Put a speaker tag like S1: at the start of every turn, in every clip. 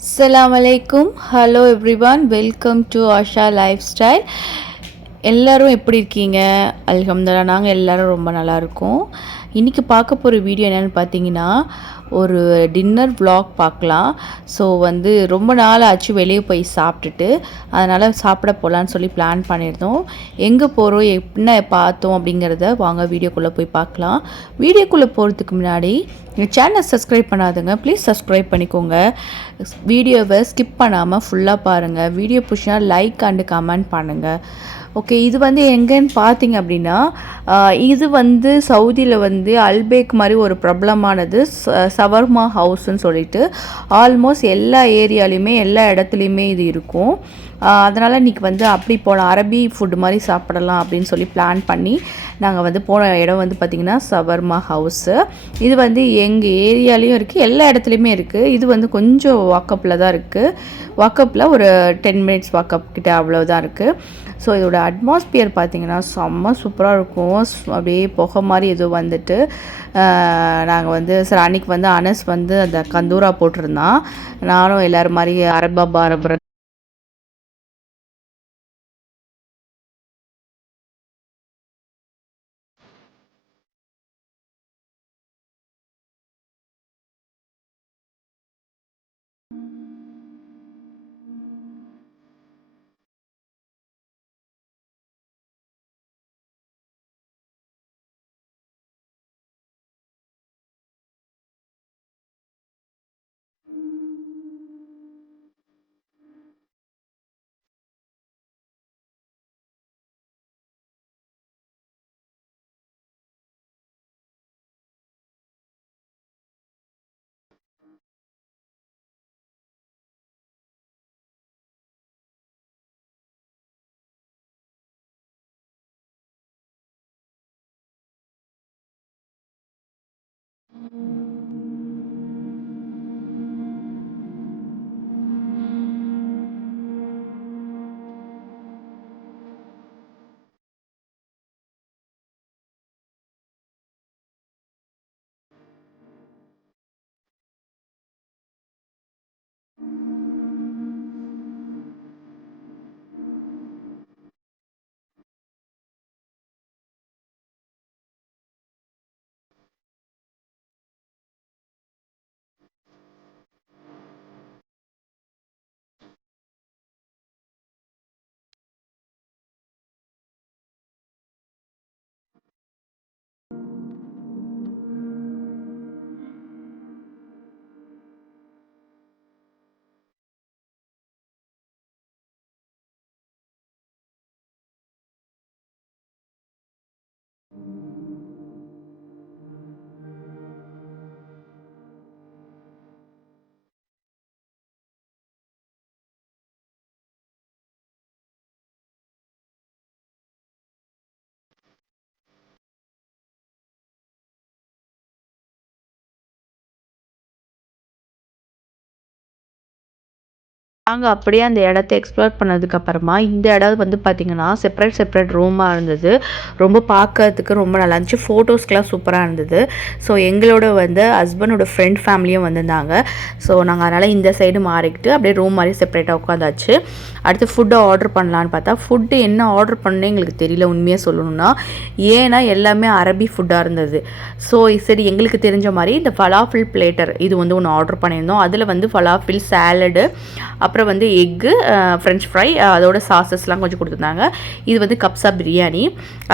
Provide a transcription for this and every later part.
S1: Assalamualaikum. Hello everyone. Welcome to Asha Lifestyle. எல்லோரும் எப்படி இருக்கீங்க? அல்ஹம்துலில்லாஹ் நாங்கள் எல்லோரும் ரொம்ப நல்லாயிருக்கோம் இன்றைக்கி பார்க்க போகிற வீடியோ என்னென்னு பார்த்தீங்கன்னா ஒரு டின்னர் வ்ளாக் பார்க்கலாம். ஸோ வந்து ரொம்ப நாள் ஆச்சு வெளியே போய் சாப்பிட்டுட்டு அதனால் சாப்பிட போகலான்னு சொல்லி பிளான் பண்ணியிருந்தோம். எங்கே போகிறோம் என்ன பார்த்தோம் அப்படிங்கிறத வாங்க வீடியோக்குள்ளே போய் பார்க்கலாம். வீடியோக்குள்ளே போகிறதுக்கு முன்னாடி எங்கள் சேனலை சப்ஸ்கிரைப் பண்ணாதுங்க. ப்ளீஸ் சப்ஸ்கிரைப் பண்ணிக்கோங்க. வீடியோவை ஸ்கிப் பண்ணாமல் ஃபுல்லாக பாருங்கள் வீடியோ பிடிச்சினா லைக் அண்டு கமெண்ட் பண்ணுங்கள் ஓகே இது வந்து எங்கேன்னு பார்த்தீங்க அப்படின்னா இது வந்து சவுதியில் வந்து அல்பேக் மாதிரி ஒரு பிரபலமானது சவர்மா ஹவுஸ்ன்னு சொல்லிட்டு ஆல்மோஸ்ட் எல்லா ஏரியாலையுமே எல்லா இடத்துலையுமே இது இருக்கும். அதனால் இன்றைக்கி வந்து அப்படி போகலாம். அரபி ஃபுட் மாதிரி சாப்பிடலாம் அப்படின்னு சொல்லி பிளான் பண்ணி நாங்கள் வந்து போன இடம் வந்து பார்த்திங்கன்னா சவர்மா ஹவுஸு இது வந்து எங்கள் ஏரியாலேயும் இருக்குது எல்லா இடத்துலையுமே இருக்குது இது வந்து கொஞ்சம் வாக்கப்பில் தான் இருக்குது வாக்கப்பில் ஒரு டென் மினிட்ஸ் வாக்கப் கிட்டே அவ்வளோதான் இருக்குது ஸோ இதோட அட்மாஸ்பியர் பார்த்திங்கன்னா செம்ம சூப்பராக இருக்கும். ஸ்- அப்படியே புகை மாதிரி ஏதோ வந்துட்டு நாங்கள் வந்து சார் அன்னைக்கு வந்து அனஸ் வந்து அந்த கந்தூரா போட்டிருந்தான். நானும் எல்லோரும் மாதிரி அரபா பாரபர நாங்கள் அப்படியே அந்த இடத்த எக்ஸ்ப்ளோர் பண்ணதுக்கப்புறமா இந்த இடம் வந்து பார்த்திங்கன்னா செப்பரேட் செப்பரேட் ரூமாக இருந்தது. ரொம்ப பார்க்கறதுக்கு ரொம்ப நல்லா இருந்துச்சு. ஃபோட்டோஸ்க்கெலாம் சூப்பராக இருந்தது. ஸோ எங்களோட வந்து ஹஸ்பண்டோட ஃப்ரெண்ட் ஃபேமிலியும் வந்திருந்தாங்க. ஸோ நாங்கள் அதனால் இந்த சைடு மாறிக்கிட்டு அப்படியே ரூம் மாதிரி செப்பரேட்டாக உட்காந்தாச்சு. அடுத்து ஃபுட்டை ஆர்டர் பண்ணலான்னு பார்த்தா ஃபுட்டு என்ன ஆர்டர் பண்ணே எங்களுக்கு தெரியல உண்மையாக சொல்லணும்னா. ஏன்னா எல்லாமே அரபி ஃபுட்டாக இருந்தது. ஸோ சரி எங்களுக்கு தெரிஞ்ச மாதிரி இந்த ஃபலாஃபில் பிளேட்டர் இது வந்து ஒன்று ஆர்டர் பண்ணியிருந்தோம். அதில் வந்து ஃபலாஃபில் சாலடு அப்புறம் அப்புறம் வந்து எக்கு ஃப்ரெஞ்ச் ஃப்ரை அதோட சாசஸ்லாம் கொஞ்சம் கொடுத்துருந்தாங்க. இது வந்து கப்ஸா பிரியாணி.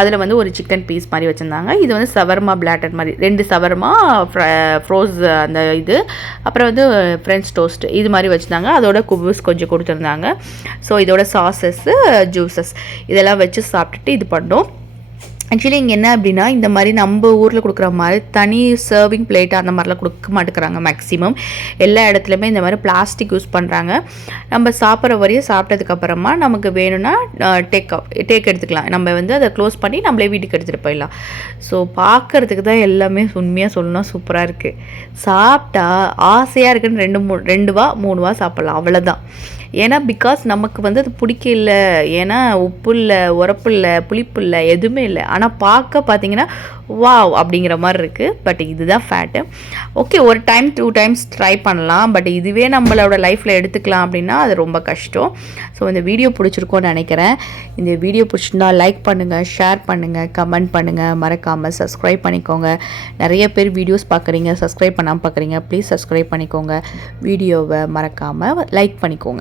S1: அதில் வந்து ஒரு சிக்கன் பீஸ் மாதிரி வச்சுருந்தாங்க. இது வந்து சவர்மா பிளாட்டர் மாதிரி ரெண்டு சவர்மா ஃப்ரோஸ் அந்த இது. அப்புறம் வந்து ஃப்ரெஞ்ச் டோஸ்ட் இது மாதிரி வச்சுருந்தாங்க. அதோட குபூஸ் கொஞ்சம் கொடுத்துருந்தாங்க. ஸோ இதோட சாசஸ்ஸு ஜூஸஸ் இதெல்லாம் வச்சு சாப்பிட்டுட்டு இது பண்ணோம். ஆக்சுவலி இங்கே என்ன அப்படின்னா இந்த மாதிரி நம்ம ஊரில் கொடுக்குற மாதிரி தனி சர்விங் பிளேட் அந்த மாதிரிலாம் கொடுக்க மாட்டேங்கிறாங்க மேக்ஸிமம் எல்லா இடத்துலையுமே இந்த மாதிரி பிளாஸ்டிக் யூஸ் பண்ணுறாங்க நம்ம சாப்பிட்ற வரையும் சாப்பிட்டதுக்கப்புறமா நமக்கு வேணும்னா டேக் டேக் எடுத்துக்கலாம். நம்ம வந்து அதை க்ளோஸ் பண்ணி நம்மளே வீட்டுக்கு எடுத்துகிட்டு போயிடலாம். ஸோ பார்க்கறதுக்கு தான் எல்லாமே உண்மையாக சொல்லணும்னா சூப்பராக இருக்குது சாப்பிட்டா ஆசையாக இருக்குன்னு ரெண்டு மூணு ரெண்டு வா மூணு வா சாப்பிட்லாம். அவ்வளோதான் ஏன்னா பிகாஸ் நமக்கு வந்து அது பிடிக்கல. ஏன்னா உப்பு இல்லை உரப்பு இல்லை புளிப்பு இல்லை எதுவுமே இல்லை. ஆனால் பார்க்க பார்த்தீங்கன்னா வாவ் அப்படிங்கிற மாதிரி இருக்குது பட் இதுதான் ஃபேட்டு ஓகே ஒரு டைம் டூ டைம்ஸ் ட்ரை பண்ணலாம். பட் இதுவே நம்மளோட லைஃப்பில் எடுத்துக்கலாம் அப்படின்னா அது ரொம்ப கஷ்டம். ஸோ இந்த வீடியோ பிடிச்சிருக்கோன்னு நினைக்கிறேன். இந்த வீடியோ பிடிச்சிருந்தா லைக் பண்ணுங்கள் ஷேர் பண்ணுங்கள் கமெண்ட் பண்ணுங்கள் மறக்காமல் சப்ஸ்கிரைப் பண்ணிக்கோங்க. நிறைய பேர் வீடியோஸ் பார்க்குறீங்க சப்ஸ்கிரைப் பண்ணாமல் பார்க்குறீங்க ப்ளீஸ் சப்ஸ்கிரைப் பண்ணிக்கோங்க. வீடியோவை மறக்காமல் லைக் பண்ணிக்கோங்க.